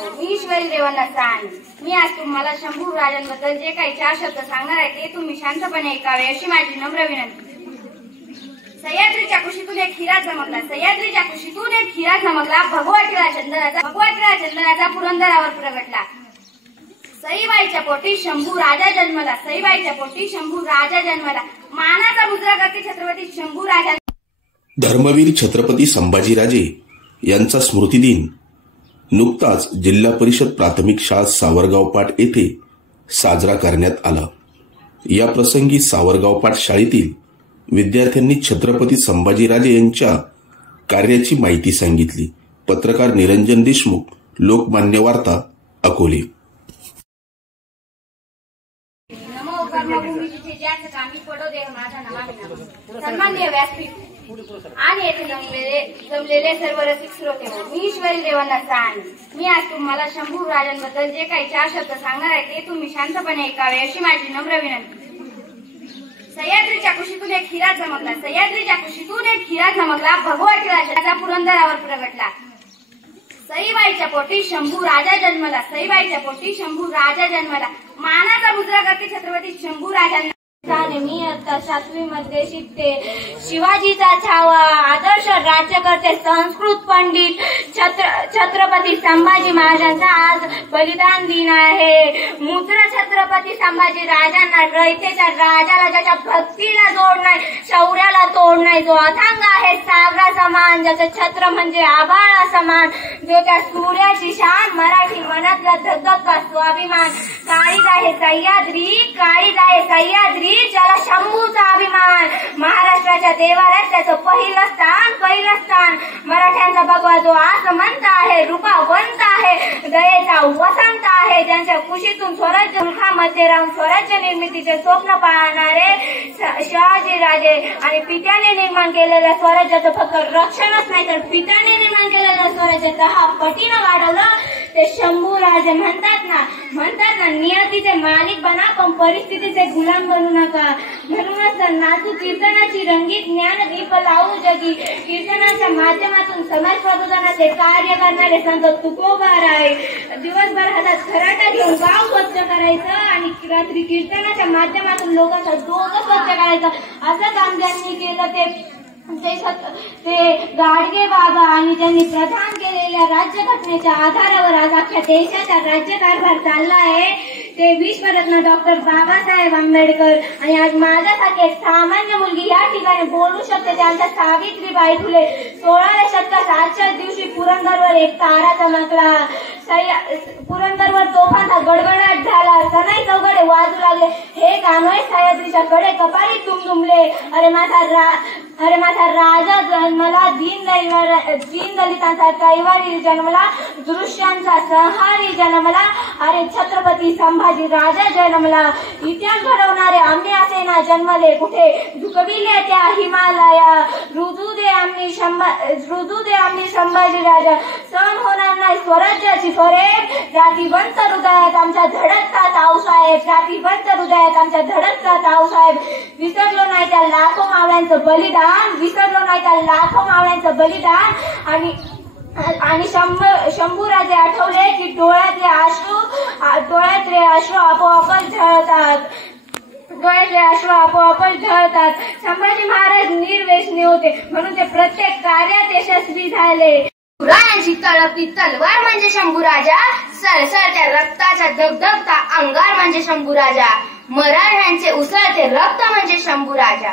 हो. मी ईश्वरी रेवणा साने. मी आज तुम्हाला शंभू राजांबद्दल जे काही 4 शब्द सांगणार आहे ते तुम्ही शांतपणे ऐकावे अशी माझी नम्र विनंती. सह्याद्रीच्या कुशीतून एक हिरा चमकला. सह्याद्रीच्या कुशीतून एक हिरा चमकला. भगवा टिळा चंदनाचा पुरंदरावर प्रगटला. सईबाईच्या पोटी शंभू राजा जन्मला. सईबाईच्या पोटी शंभू राजा जन्मला. मानाचा मुजरा करते छत्रपती शंभू राजा. धर्मवीर छत्रपती संभाजीराजे यांचा स्मृतिदिन नुकताच जिल्हा परिषद प्राथमिक शाळा सावरगाव पाट येथे साजरा करण्यात आला. या प्रसंगी सावरगाव पाट शाळेतील विद्यार्थ्यांनी छत्रपती संभाजीराजे यांच्या कार्याची माहिती सांगितली. पत्रकार निरंजन देशमुख, लोकमान्य वार्ता, अकोले. सन्माननीय व्यासपीठ आणि येथे जमलेले सर्व रसिक श्रोते हो. मी ईश्वरी रेवणा साने. मी आज तुम्हाला शंभू राजांबद्दल जे काही 4 शब्द सांगणार आहे ते तुम्ही शांतपणे ऐकावे अशी माझी नम्र विनंती. सह्याद्रीच्या कुशीतून एक हिरा चमकला. सह्याद्रीच्या कुशीतून एक हिरा चमकला. भगवा टिळा पुरंदरावर प्रगटला. सईबाईच्या पोटी शंभू राजा जन्मला. सईबाईच्या पोटी शंभू राजा जन्मला. मानाचा मुजरा करते छत्रपती शंभू राजांना. मी आता 7वी मध्ये शिकते. शिवाजीचा छावा, आदर्श राज्यकर्ते, संस्कृत पंडित छत्रपती संभाजी महाराजांचा आज बलिदान दिन आहे. मुद्रा छत्रपती संभाजी राजांना, रयतेच्या राजाला ज्याच्या भक्तीला जोड नाही, शौर्याला तोड नाही, जो अथांग आहे सागरा समान, ज्याचं छत्र म्हणजे आभाळा समान, जो त्या सूर्याची शान, मराठी मनातला धगधग स्वाभिमान. काळीज आहे सह्याद्री, काळीज आहे सह्याद्री, ज्याला शंभूचा अभिमान. महाराष्ट्राच्या देवाऱ्यात त्याचं पहिलं स्थान. मराठ्यांचा भगवा जो आसमंत आहे, रूपावंत आहे, दयेचा वसंत आहे, ज्यांच्या कुशीतून स्वराज्य मुलखामध्ये राहून स्वराज्य निर्मितीचे स्वप्न पाहणारे शहाजीराजे आणि पित्याने निर्माण केलेल्या स्वराज्याचं फक्त रक्षणच नाही तर पित्याने निर्माण केलेल्या स्वराज्य 10 पटीनं वाढवलं. ते शंभू राजे म्हणतात ना नियतीचे मालिक बना पण परिस्थितीचे गुलाम बनू नका. म्हणूनच नाचू कीर्तनाची रंगीत ज्ञान दीप लावू जगी. कीर्तनाच्या माध्यमातून समाज प्रबोधनाचे कार्य करणारे संत तुकोबाराय. दिवसभर हातात खराटा घेऊन गाव स्वच्छ करायचं आणि रात्री कीर्तनाच्या माध्यमातून लोकांचा डोकं स्वच्छ करायचं. असं काम ज्यांनी केलं ते गाडगे बाबा आणि त्यांनी प्रदान केलेल्या राज्यघटनेच्या आधारावर आज अख्ख्या देशाचा राज्यकारभार चालला आहे. ते विश्वरत्न डॉक्टर बाबासाहेब आंबेडकर. आणि आज माझ्यासारखी एक सामान्य मुलगी या ठिकाणी बोलू शकते ते आमच्या सावित्रीबाई फुले. 16व्या शतकात आजच्या दिवशी पुरंदरवर एक तारा चमकला. पुरंदरवर तोफांचा गडगडाट झाला. सनई चौघडे वाजू लागले. हे गाणोय सह्याद्रीच्या कडे कपाळी दुमदुमले. अरे माझा राजा जन्मला, दीन दलितांचा कैवारी जन्मला, दृश्यांचा संहारी जन्मला. अरे छत्रपती संभाजी राजा जन्मला. इतिहास घडवणारे आम्ही असे ना जन्मले कुठे, झुकविले त्या हिमालया. रुजू दे आम्ही संभाजी राजा. सहन होणार नाही स्वराज्याची फरेब. जातीवंत हृदयात आमच्या धडकता ताऊसाहेब. जातीवंत हृदयात आमच्या धडकता ताऊसाहेब. विसरलो नाही त्या लाखो मावळ्यांचं बलिदान. विसरलो नाही त्या लाखो मावळ्यांचं बलिदान. आणि शंभूराजे आठवले की डोळ्यातले अश्रू आपोआपच ढळतात. संभाजी महाराज निर्व्यसनी होते म्हणून ते प्रत्येक कार्यात यशस्वी झाले. शिवरायांची तळपती तलवार म्हणजे शंभू राजा. सळसळत्या रक्ताचा धगधगता अंगार म्हणजे शंभू राजा. मराठ्यांचे उसळते रक्त म्हणजे शंभू राजा.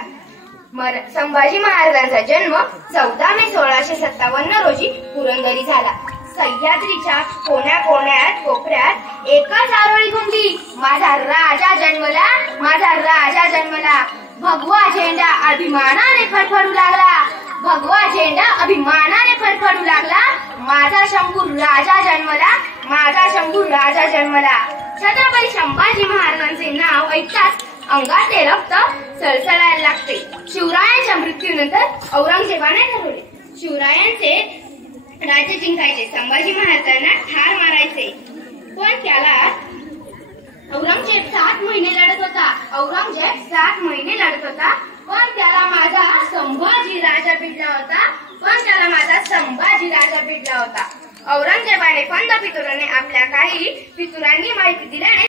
संभाजी महाराजांचा जन्म 14 मे 1657 रोजी पुरंदरी झाला. सह्याद्रीच्या कोपऱ्यात एकच आरोळी घुमली. माझा राजा जन्मला, माझा राजा जन्मला. भगवा झेंडा अभिमानाने फडफडू लागला. भगवा झेंडा अभिमानाने फडफडू लागला. माझा शंभू राजा जन्मला, माझा शंभू राजा जन्मला. छत्रपती संभाजी महाराजांचे नाव ऐकताच अंगातले रक्त सळसळायला लागते. शिवरायांच्या मृत्यूनंतर औरंगजेबाने ठरवले शिवरायांचे राज्य जिंकायचे. संभाजी महाराजांना ठार मारायचे. पण त्याला औरंगजेब 7 महिने लढत होता. पण त्याला माझा संभाजी राजा भिडला होता. औरंगजेबाने पंत पितुराने आपल्या काही पितुरांनी माहिती दिल्याने